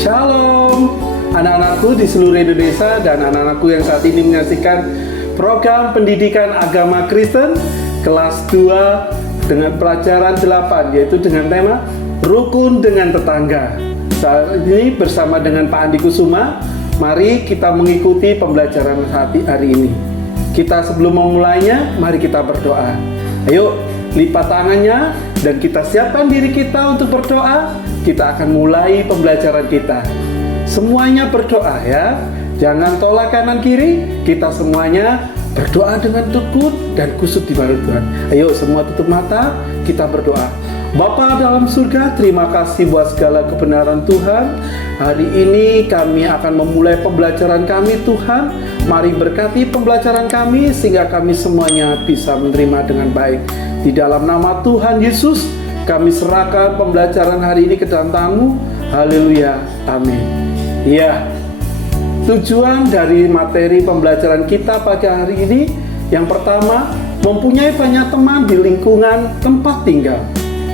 Shalom anak-anakku di seluruh Indonesia dan anak-anakku yang saat ini menyaksikan program pendidikan agama Kristen kelas 2 dengan pelajaran 8, yaitu dengan tema Rukun dengan Tetangga. Saat ini bersama dengan Pak Andi Kusuma, mari kita mengikuti pembelajaran hari ini. Kita sebelum memulainya, mari kita berdoa. Ayo lipat tangannya dan kita siapkan diri kita untuk berdoa. Kita akan mulai pembelajaran kita. Semuanya berdoa ya. Jangan tolak kanan kiri. Kita semuanya berdoa dengan tekun dan kusut di balik Tuhan. Ayo semua tutup mata, kita berdoa. Bapa dalam surga, terima kasih buat segala kebenaran Tuhan. Hari ini kami akan memulai pembelajaran kami Tuhan. Mari berkati pembelajaran kami sehingga kami semuanya bisa menerima dengan baik. Di dalam nama Tuhan Yesus, kami serahkan pembelajaran hari ini ke dalam tangan-Mu. Haleluya. Amin. Ya, tujuan dari materi pembelajaran kita pagi hari ini, yang pertama, mempunyai banyak teman di lingkungan tempat tinggal.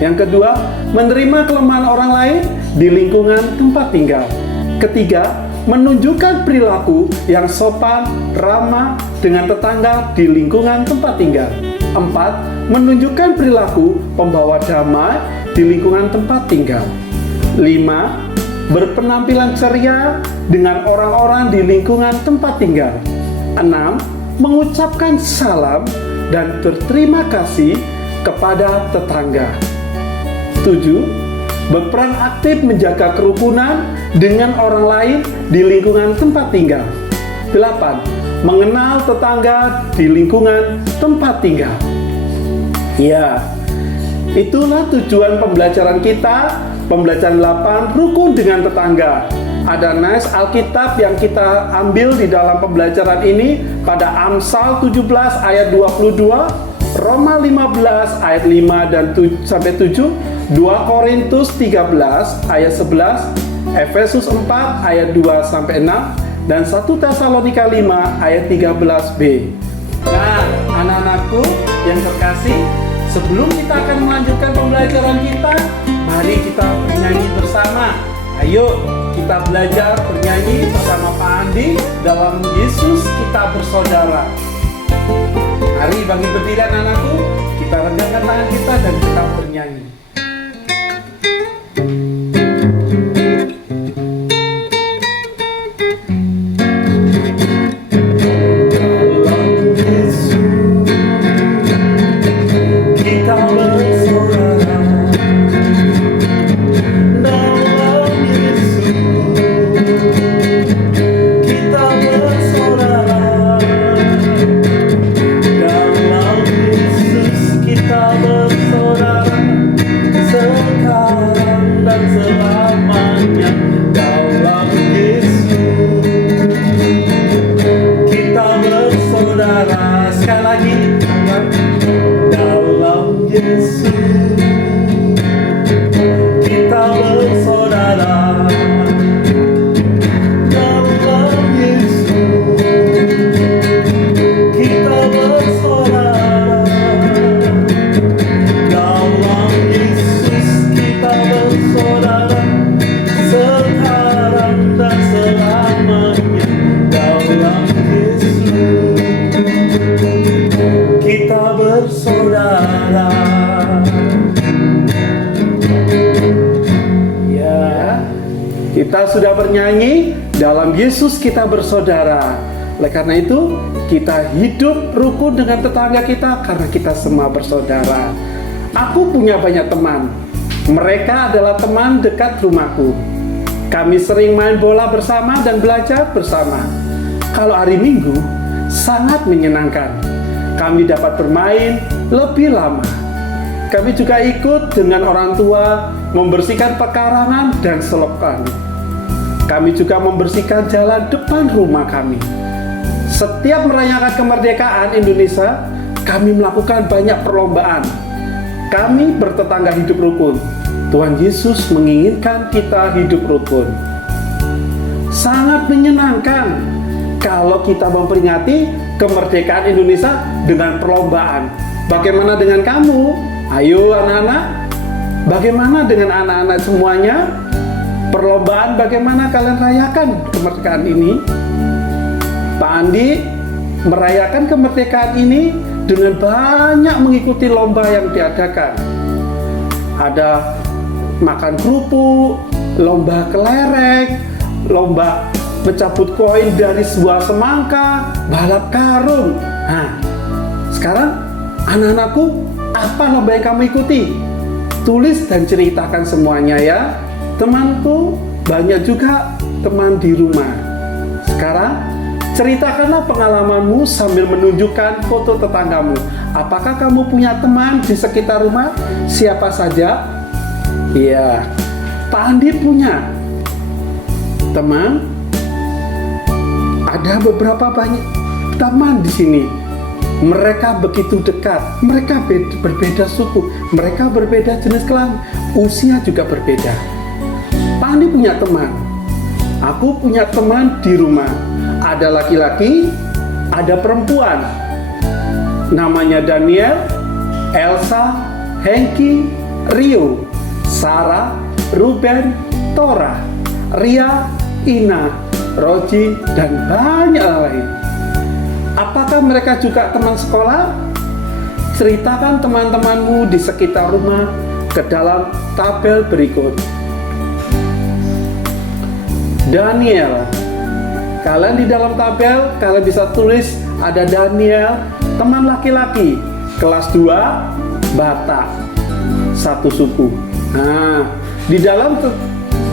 Yang kedua, menerima kelemahan orang lain di lingkungan tempat tinggal. Ketiga, menunjukkan perilaku yang sopan, ramah dengan tetangga di lingkungan tempat tinggal. 4. Menunjukkan perilaku pembawa damai di lingkungan tempat tinggal. 5. Berpenampilan ceria dengan orang-orang di lingkungan tempat tinggal. 6. Mengucapkan salam dan berterima kasih kepada tetangga. 7. Berperan aktif menjaga kerukunan dengan orang lain di lingkungan tempat tinggal. 8. Mengenal tetangga di lingkungan tempat tinggal. Ya, itulah tujuan pembelajaran kita, pembelajaran 8, rukun dengan tetangga. Ada nas Alkitab yang kita ambil di dalam pembelajaran ini pada Amsal 17 ayat 22, Roma 15 ayat 5 dan sampai 7, 2 Korintus 13 ayat 11, Efesus 4 ayat 2 sampai 6, dan 1 Tesalonika 5 ayat 13b. Nah, anak-anakku yang terkasih, sebelum kita akan melanjutkan pembelajaran kita, mari kita bernyanyi bersama. Ayo kita belajar bernyanyi bersama Pak Andi dalam Yesus Kita Bersaudara. Mari bangkit berdiri anak-anakku, kita rendahkan tangan kita dan kita bernyanyi. Kita sudah bernyanyi dalam Yesus Kita Bersaudara. Oleh karena itu, kita hidup rukun dengan tetangga kita karena kita semua bersaudara. Aku punya banyak teman. Mereka adalah teman dekat rumahku. Kami sering main bola bersama dan belajar bersama. Kalau hari Minggu, sangat menyenangkan. Kami dapat bermain lebih lama. Kami juga ikut dengan orang tua membersihkan pekarangan dan selokan. Kami juga membersihkan jalan depan rumah kami. Setiap merayakan kemerdekaan Indonesia, kami melakukan banyak perlombaan. Kami bertetangga hidup rukun. Tuhan Yesus menginginkan kita hidup rukun. Sangat menyenangkan kalau kita memperingati kemerdekaan Indonesia dengan perlombaan. Bagaimana dengan kamu? Ayo anak-anak, bagaimana dengan anak-anak semuanya? perlombaan bagaimana kalian rayakan kemerdekaan ini? Pak Andi merayakan kemerdekaan ini dengan banyak mengikuti lomba yang diadakan. Ada makan kerupuk, lomba kelereng, lomba mencabut koin dari sebuah semangka, balap karung. Nah, sekarang anak-anakku, apa lomba yang kamu ikuti? Tulis dan ceritakan semuanya ya. Temanku, banyak juga teman di rumah. Sekarang, ceritakanlah pengalamanmu sambil menunjukkan foto tetanggamu. Apakah kamu punya teman di sekitar rumah? Siapa saja? Iya, Pak Andi punya teman. Ada beberapa banyak teman di sini. Mereka begitu dekat. Mereka berbeda suku. Mereka berbeda jenis kelamin. Usia juga berbeda. Pak Andi punya teman. Aku punya teman di rumah. Ada laki-laki, ada perempuan. Namanya Daniel, Elsa, Hengki, Rio, Sarah, Ruben, Tora, Ria, Ina, Roji, dan banyak lain. Apakah mereka juga teman sekolah? Ceritakan teman-temanmu di sekitar rumah ke dalam tabel berikut. Daniel, kalian di dalam tabel, kalian bisa tulis ada Daniel, teman laki-laki, kelas 2, Batak, satu suku. Nah, di dalam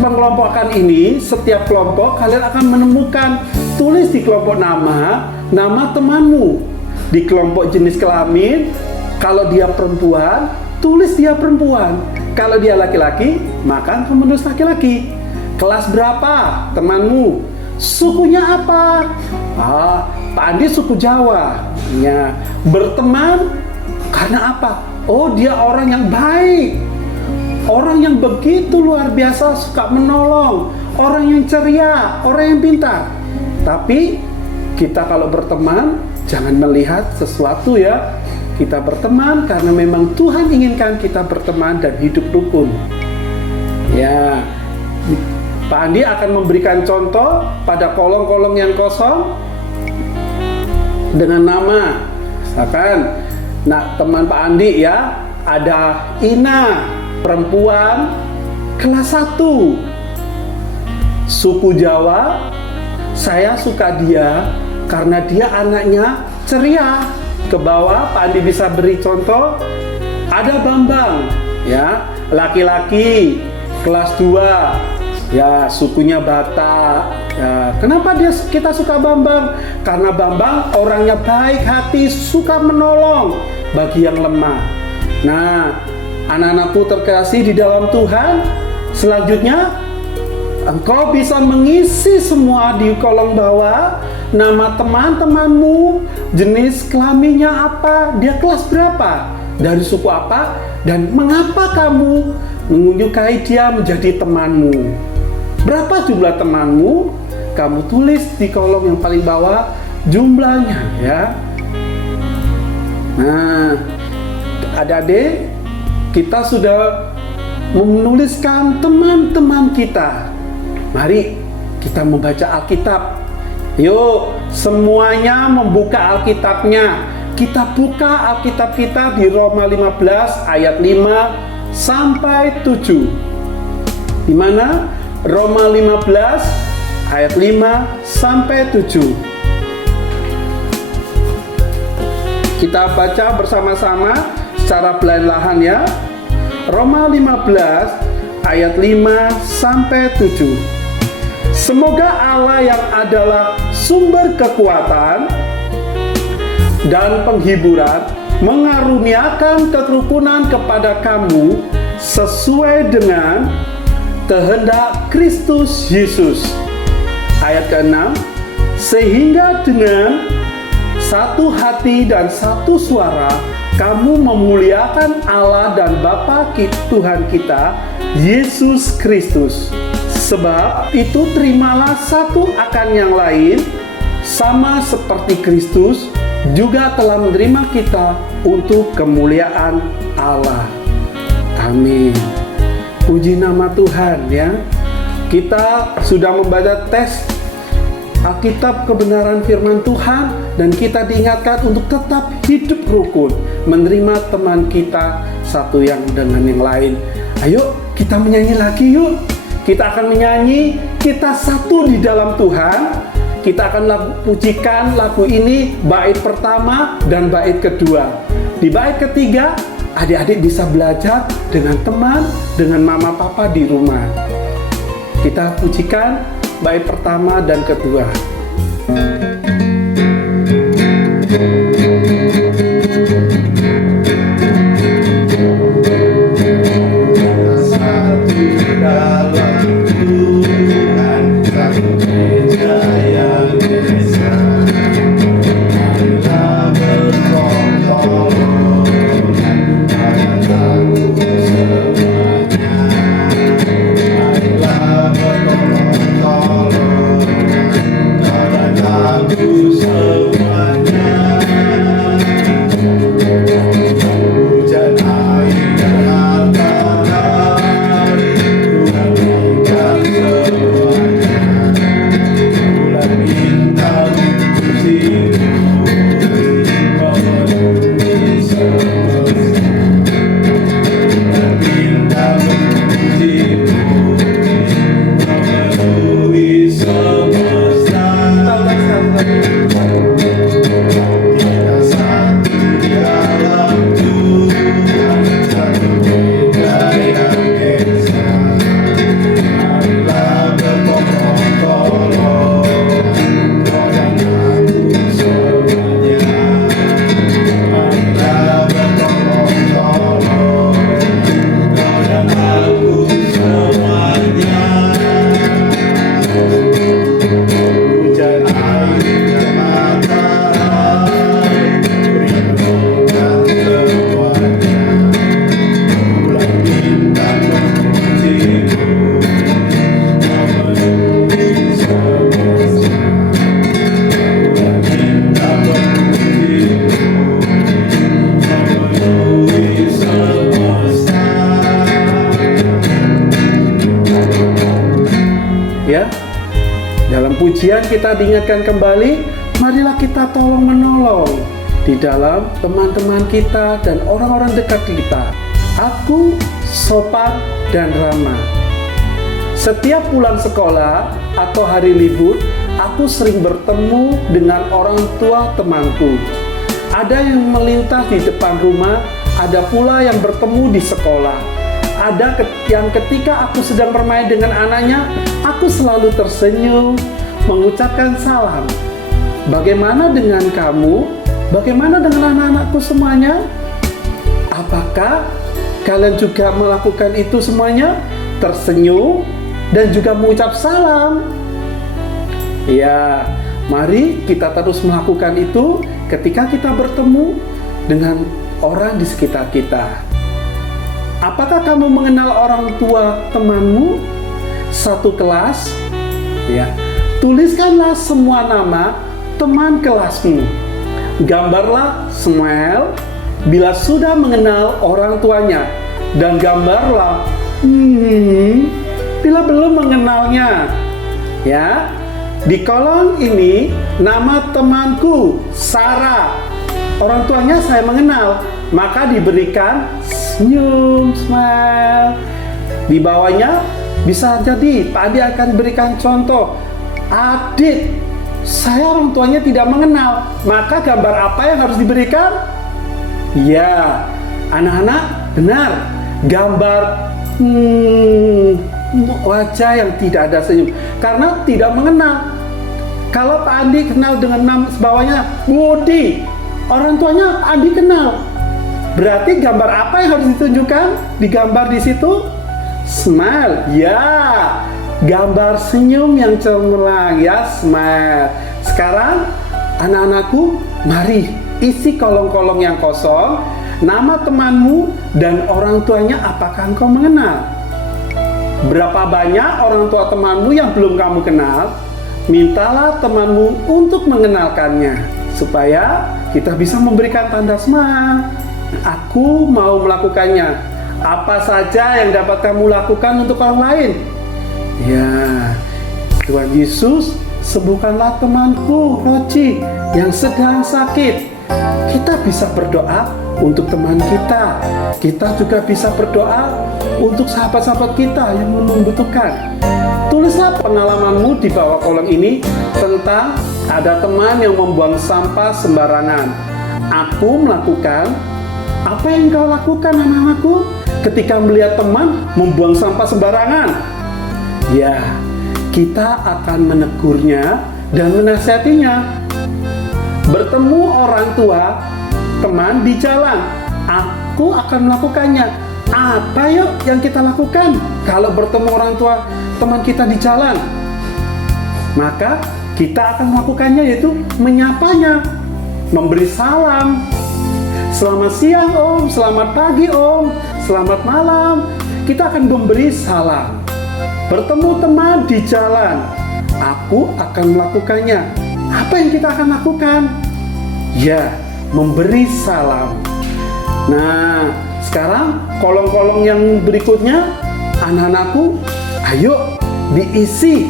pengelompokan ini, setiap kelompok kalian akan menemukan, tulis di kelompok nama temanmu. Di kelompok jenis kelamin, kalau dia perempuan, tulis dia perempuan. Kalau dia laki-laki, maka kamu tulis laki-laki. Kelas berapa temanmu? Sukunya apa? Pak Andi suku Jawa. Ya, berteman karena apa? Oh, dia orang yang baik. Orang yang begitu luar biasa, suka menolong. Orang yang ceria, orang yang pintar. Tapi kita kalau berteman, jangan melihat sesuatu ya. Kita berteman karena memang Tuhan inginkan kita berteman dan hidup rukun. Ya, Pak Andi akan memberikan contoh pada kolom-kolom yang kosong dengan nama. Misalkan, nah teman Pak Andi ya, ada Ina, perempuan, kelas 1, suku Jawa. Saya suka dia karena dia anaknya ceria. Ke bawah Pak Andi bisa beri contoh. Ada Bambang ya, laki-laki, kelas 2. Ya, sukunya Batak. Ya, kenapa kita suka Bambang? Karena Bambang orangnya baik hati, suka menolong bagi yang lemah. Nah, anak-anakku terkasih di dalam Tuhan, selanjutnya engkau bisa mengisi semua di kolom bawah. Nama teman-temanmu, jenis kelaminnya apa, dia kelas berapa, dari suku apa, dan mengapa kamu menyukai dia menjadi temanmu. Berapa jumlah temanmu? Kamu tulis di kolom yang paling bawah jumlahnya ya. Nah, adik-adik, kita sudah menuliskan teman-teman kita. Mari kita membaca Alkitab. Yuk, semuanya membuka Alkitabnya. Kita buka Alkitab kita di Roma 15 ayat 5 sampai 7. Di mana? Roma 15 ayat 5 sampai 7. Kita baca bersama-sama secara perlahan ya. Roma 15 ayat 5 sampai 7. Semoga Allah yang adalah sumber kekuatan dan penghiburan mengaruniakan kerukunan kepada kamu sesuai dengan kehendak Kristus Yesus. Ayat ke-6, sehingga dengan satu hati dan satu suara kamu memuliakan Allah dan Bapa Tuhan kita Yesus Kristus. Sebab itu terimalah satu akan yang lain, sama seperti Kristus juga telah menerima kita untuk kemuliaan Allah. Amin. Puji nama Tuhan ya. Kita sudah membaca tes Alkitab kebenaran firman Tuhan, dan kita diingatkan untuk tetap hidup rukun, menerima teman kita satu yang dengan yang lain. Ayo kita menyanyi lagi yuk. Kita akan menyanyi Kita Satu di Dalam Tuhan. Kita akan pujikan lagu ini bait pertama dan bait kedua. Di bait ketiga, adik-adik bisa belajar dengan teman, dengan mama papa di rumah. Kita pujikan bait pertama dan kedua. Ya, dalam pujian kita diingatkan kembali, marilah kita tolong menolong di dalam teman-teman kita dan orang-orang dekat kita. Aku sopan dan ramah. Setiap pulang sekolah atau hari libur, aku sering bertemu dengan orang tua temanku. Ada yang melintas di depan rumah, ada pula yang bertemu di sekolah. Ada yang ketika aku sedang bermain dengan anaknya, aku selalu tersenyum, mengucapkan salam. Bagaimana dengan kamu? Bagaimana dengan anak-anakku semuanya? Apakah kalian juga melakukan itu semuanya? Tersenyum dan juga mengucap salam. Ya, mari kita terus melakukan itu ketika kita bertemu dengan orang di sekitar kita. Apakah kamu mengenal orang tua temanmu? Satu kelas, ya. Tuliskanlah semua nama teman kelasmu. Gambarlah Samuel bila sudah mengenal orang tuanya, dan gambarlah bila belum mengenalnya. Ya. Di kolom ini nama temanku Sarah. Orang tuanya saya mengenal, maka diberikan senyum, smile. Di bawahnya bisa jadi Pak Adi akan berikan contoh. Adit, saya orang tuanya tidak mengenal, maka gambar apa yang harus diberikan? Ya, anak-anak benar, gambar wajah yang tidak ada senyum, karena tidak mengenal. Kalau Pak Andi kenal dengan nama sebawahnya Budi, orang tuanya Andi kenal. Berarti gambar apa yang harus ditunjukkan? Digambar di situ smile. Ya, gambar senyum yang cemerlang, ya, smile. Sekarang anak-anakku, mari isi kolom-kolom yang kosong. Nama temanmu dan orang tuanya apakah engkau mengenal? Berapa banyak orang tua temanmu yang belum kamu kenal? Mintalah temanmu untuk mengenalkannya, supaya kita bisa memberikan tanda smile. Aku mau melakukannya. Apa saja yang dapat kamu lakukan untuk orang lain? Ya, Tuhan Yesus, sembuhkanlah temanku Roji yang sedang sakit. Kita bisa berdoa untuk teman kita. Kita juga bisa berdoa untuk sahabat-sahabat kita yang membutuhkan. Tulislah pengalamanmu di bawah kolom ini tentang ada teman yang membuang sampah sembarangan. Aku melakukan apa yang kau lakukan, anak-anakku, ketika melihat teman membuang sampah sembarangan. Ya, kita akan menegurnya dan menasihatinya. Bertemu orang tua teman di jalan, aku akan melakukannya. Apa yuk yang kita lakukan kalau bertemu orang tua teman kita di jalan? Maka kita akan melakukannya, yaitu menyapanya, memberi salam. Selamat siang om, selamat pagi om, selamat malam. Kita akan memberi salam. Bertemu teman di jalan, aku akan melakukannya. Apa yang kita akan lakukan? Ya, memberi salam. Nah, sekarang kolom-kolom yang berikutnya, anak-anakku, ayo diisi.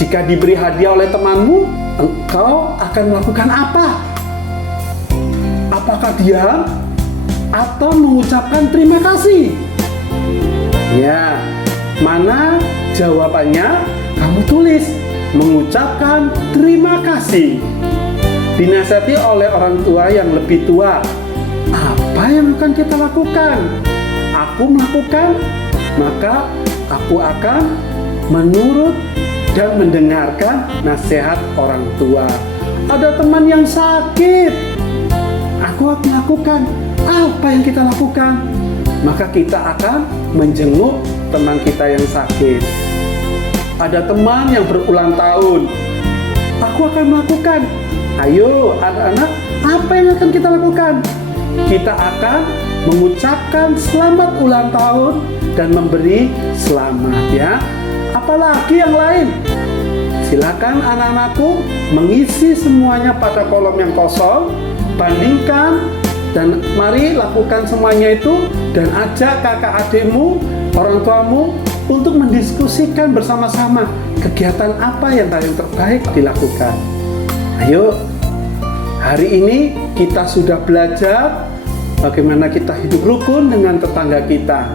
Jika diberi hadiah oleh temanmu, engkau akan melakukan apa? Apakah diam atau mengucapkan terima kasih? Ya, mana jawabannya? Kamu tulis, mengucapkan terima kasih. Dinasihati oleh orang tua yang lebih tua. Apa yang akan kita lakukan? Aku melakukan, maka aku akan menurut dan mendengarkan nasihat orang tua. Ada teman yang sakit, aku akan melakukan. Apa yang kita lakukan? Maka kita akan menjenguk teman kita yang sakit. Ada teman yang berulang tahun, aku akan melakukan. Ayo anak-anak, apa yang akan kita lakukan? Kita akan mengucapkan selamat ulang tahun dan memberi selamat, ya. Apalagi yang lain? Silakan anak-anakku mengisi semuanya pada kolom yang kosong, bandingkan, dan mari lakukan semuanya itu dan ajak kakak adikmu, orang tuamu untuk mendiskusikan bersama-sama kegiatan apa yang paling terbaik dilakukan. Ayo, hari ini kita sudah belajar bagaimana kita hidup rukun dengan tetangga kita.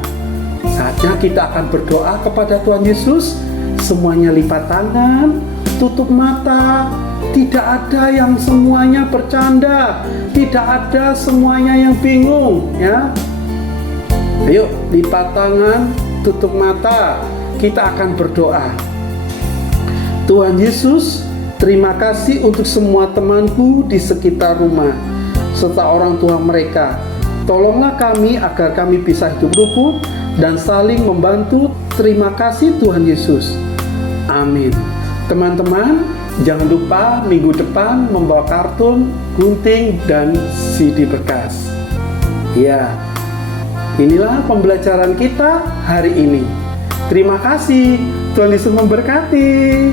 Saatnya kita akan berdoa kepada Tuhan Yesus. Semuanya lipat tangan, tutup mata. Tidak ada yang semuanya bercanda, tidak ada semuanya yang bingung, ya. Ayo, lipat tangan, tutup mata. Kita akan berdoa. Tuhan Yesus, terima kasih untuk semua temanku di sekitar rumah serta orang tua mereka. Tolonglah kami agar kami bisa hidup rukun dan saling membantu. Terima kasih Tuhan Yesus. Amin. Teman-teman, jangan lupa minggu depan membawa kartun, gunting, dan CD bekas. Ya, inilah pembelajaran kita hari ini. Terima kasih. Tuhan Yesus memberkati.